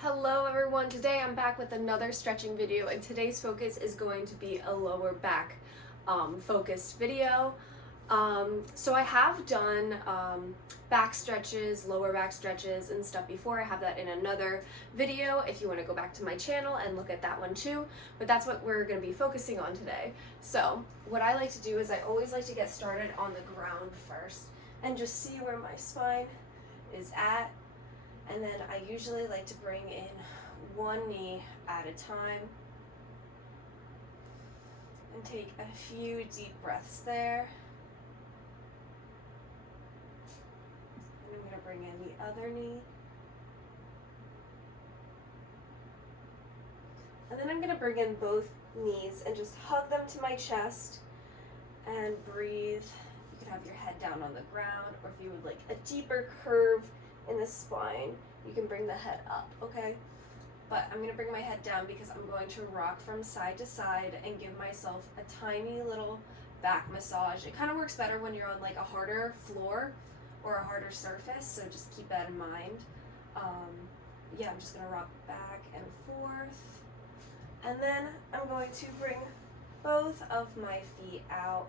Hello everyone, today I'm back with another stretching video, and today's focus is going to be a lower back focused video. So I have done back stretches, lower back stretches and stuff before. I have that in another video if you want to go back to my channel and look at that one too, but that's what we're going to be focusing on today. So what I like to do is I always like to get started on the ground first and just see where my spine is at. And then I usually like to bring in one knee at a time and take a few deep breaths there. And I'm going to bring in the other knee. And then I'm going to bring in both knees and just hug them to my chest and breathe. You can have your head down on the ground, or if you would like a deeper curve in the spine, you can bring the head up, okay? But I'm gonna bring my head down because I'm going to rock from side to side and give myself a tiny little back massage. It kind of works better when you're on like a harder floor or a harder surface, so just keep that in mind. Yeah, I'm just gonna rock back and forth. And then I'm going to bring both of my feet out,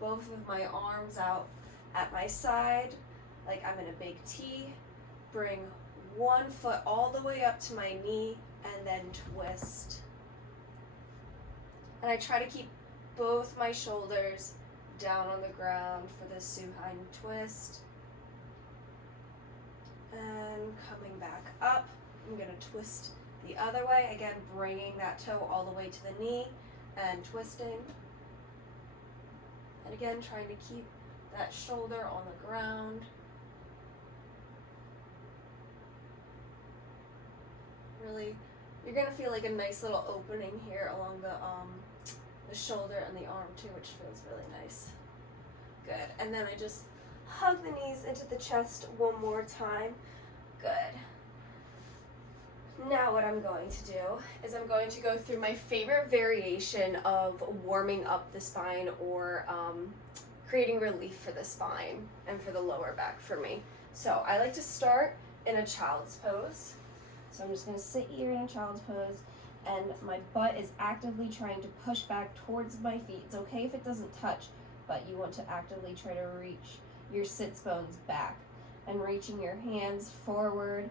both of my arms out at my side, like I'm in a big T. Bring one foot all the way up to my knee and then twist. And I try to keep both my shoulders down on the ground for the supine twist. And coming back up, I'm going to twist the other way. Again, bringing that toe all the way to the knee and twisting. And again, trying to keep that shoulder on the ground. Really, you're gonna feel like a nice little opening here along the shoulder and the arm too, which feels really nice. Good. And then I just hug the knees into the chest one more time. Good. Now what I'm going to do is I'm going to go through my favorite variation of warming up the spine or creating relief for the spine and for the lower back for me. So I like to start in a child's pose. So I'm just going to sit here in a child's pose, and my butt is actively trying to push back towards my feet. It's okay if it doesn't touch, but you want to actively try to reach your sits bones back and reaching your hands forward,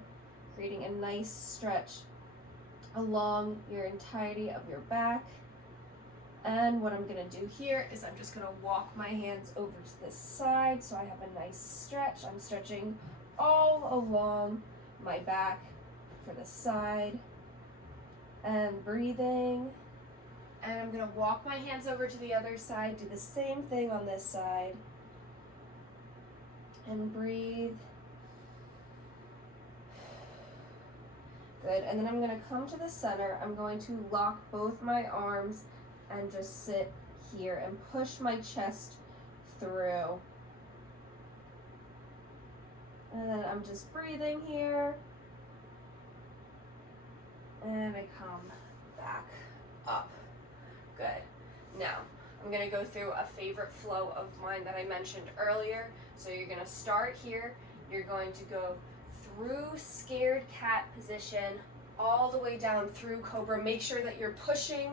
creating a nice stretch along your entirety of your back. And what I'm going to do here is I'm just going to walk my hands over to this side so I have a nice stretch. I'm stretching all along my back for the side and breathing. And I'm going to walk my hands over to the other side, do the same thing on this side, and breathe. Good. And then I'm going to come to the center. I'm going to lock both my arms and just sit here and push my chest through. And then I'm just breathing here. And I come back up. Good. Now, I'm going to go through a favorite flow of mine that I mentioned earlier. So you're going to start here. You're going to go through scared cat position, all the way down through cobra. Make sure that you're pushing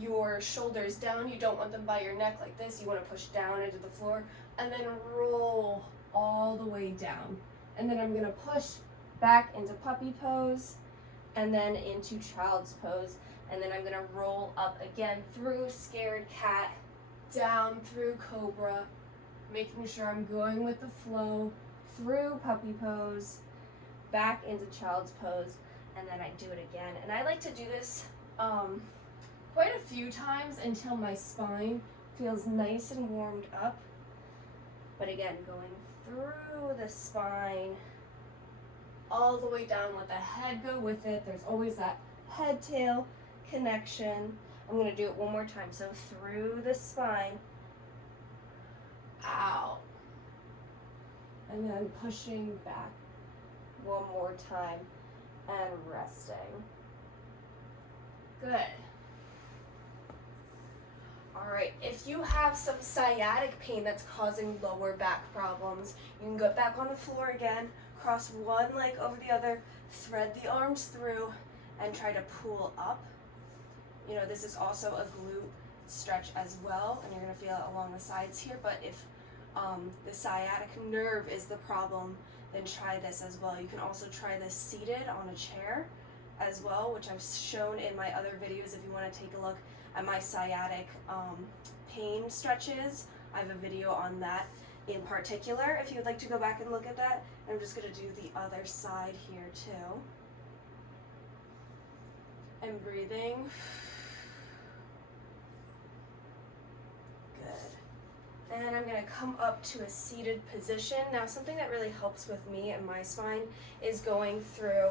your shoulders down. You don't want them by your neck like this. You want to push down into the floor. And then roll all the way down. And then I'm going to push back into puppy pose, and then into child's pose, and then I'm going to roll up again through scared cat, down through cobra, making sure I'm going with the flow, through puppy pose, back into child's pose, and then I do it again. And I like to do this quite a few times until my spine feels nice and warmed up. But again, going through the spine, all the way down, let the head go with it. There's always that head-tail connection. I'm going to do it one more time. So through the spine, out, and then pushing back one more time and resting. Good. All right, if you have some sciatic pain that's causing lower back problems, you can go back on the floor again, cross one leg over the other, thread the arms through and try to pull up. You know, this is also a glute stretch as well, and you're going to feel it along the sides here, but if the sciatic nerve is the problem, then try this as well. You can also try this seated on a chair as well, which I've shown in my other videos. If you want to take a look at my sciatic pain stretches, I have a video on that in particular if you'd like to go back and look at that. And I'm just going to do the other side here too. And breathing. Good. And I'm going to come up to a seated position. Now, something that really helps with me and my spine is going through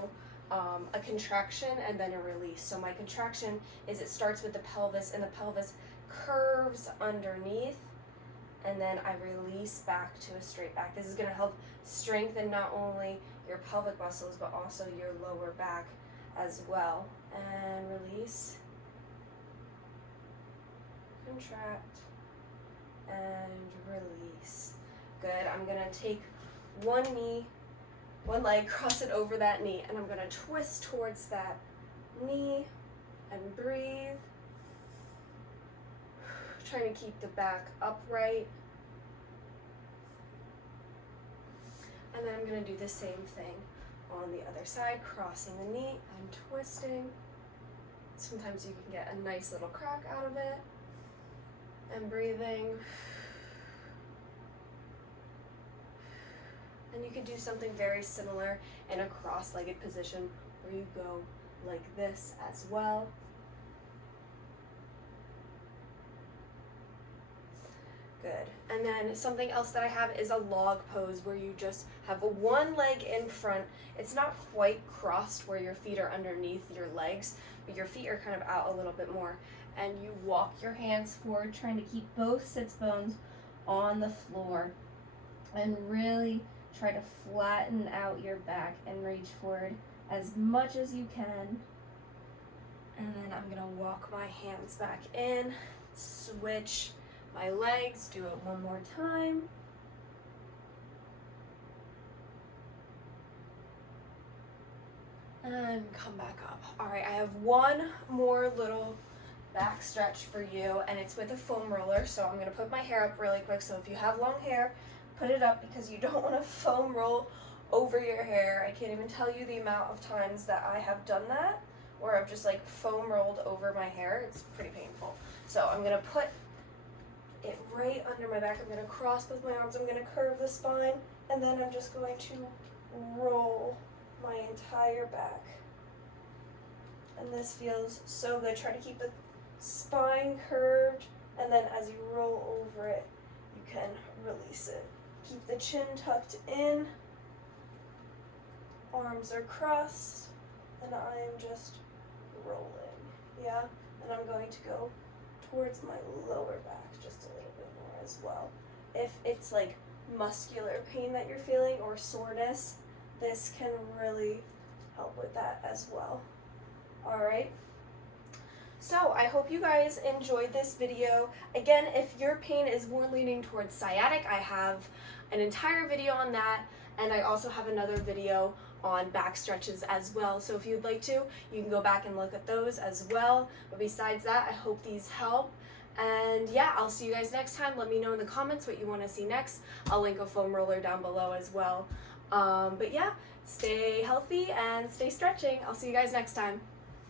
a contraction and then a release. So my contraction is, it starts with the pelvis, and the pelvis curves underneath, and then I release back to a straight back. This is going to help strengthen not only your pelvic muscles, but also your lower back as well. And release, contract, and release. Good. I'm going to take one leg, cross it over that knee, and I'm going to twist towards that knee and breathe. Trying to keep the back upright. And then I'm going to do the same thing on the other side, crossing the knee and twisting. Sometimes you can get a nice little crack out of it. And breathing. And you can do something very similar in a cross-legged position where you go like this as well. Good. And then something else that I have is a log pose where you just have one leg in front. It's not quite crossed where your feet are underneath your legs, but your feet are kind of out a little bit more. And you walk your hands forward, trying to keep both sits bones on the floor. And really try to flatten out your back and reach forward as much as you can. And then I'm gonna walk my hands back in, switch my legs, do it one more time. And come back up. All right, I have one more little back stretch for you, and it's with a foam roller. So I'm gonna put my hair up really quick. So if you have long hair, put it up, because you don't want to foam roll over your hair. I can't even tell you the amount of times that I have done that, where I've just like foam rolled over my hair. It's pretty painful. So I'm going to put it right under my back. I'm going to cross both my arms. I'm going to curve the spine, and then I'm just going to roll my entire back. And this feels so good. Try to keep the spine curved, and then as you roll over it, you can release it. Keep the chin tucked in, arms are crossed, and I am just rolling, yeah? And I'm going to go towards my lower back just a little bit more as well. If it's like muscular pain that you're feeling or soreness, this can really help with that as well. All right. So I hope you guys enjoyed this video. Again, if your pain is more leaning towards sciatic, I have an entire video on that, and I also have another video on back stretches as well. So if you'd like to, you can go back and look at those as well. But besides that, I hope these help. And yeah, I'll see you guys next time. Let me know in the comments what you want to see next. I'll link a foam roller down below as well. But yeah, stay healthy and stay stretching. I'll see you guys next time.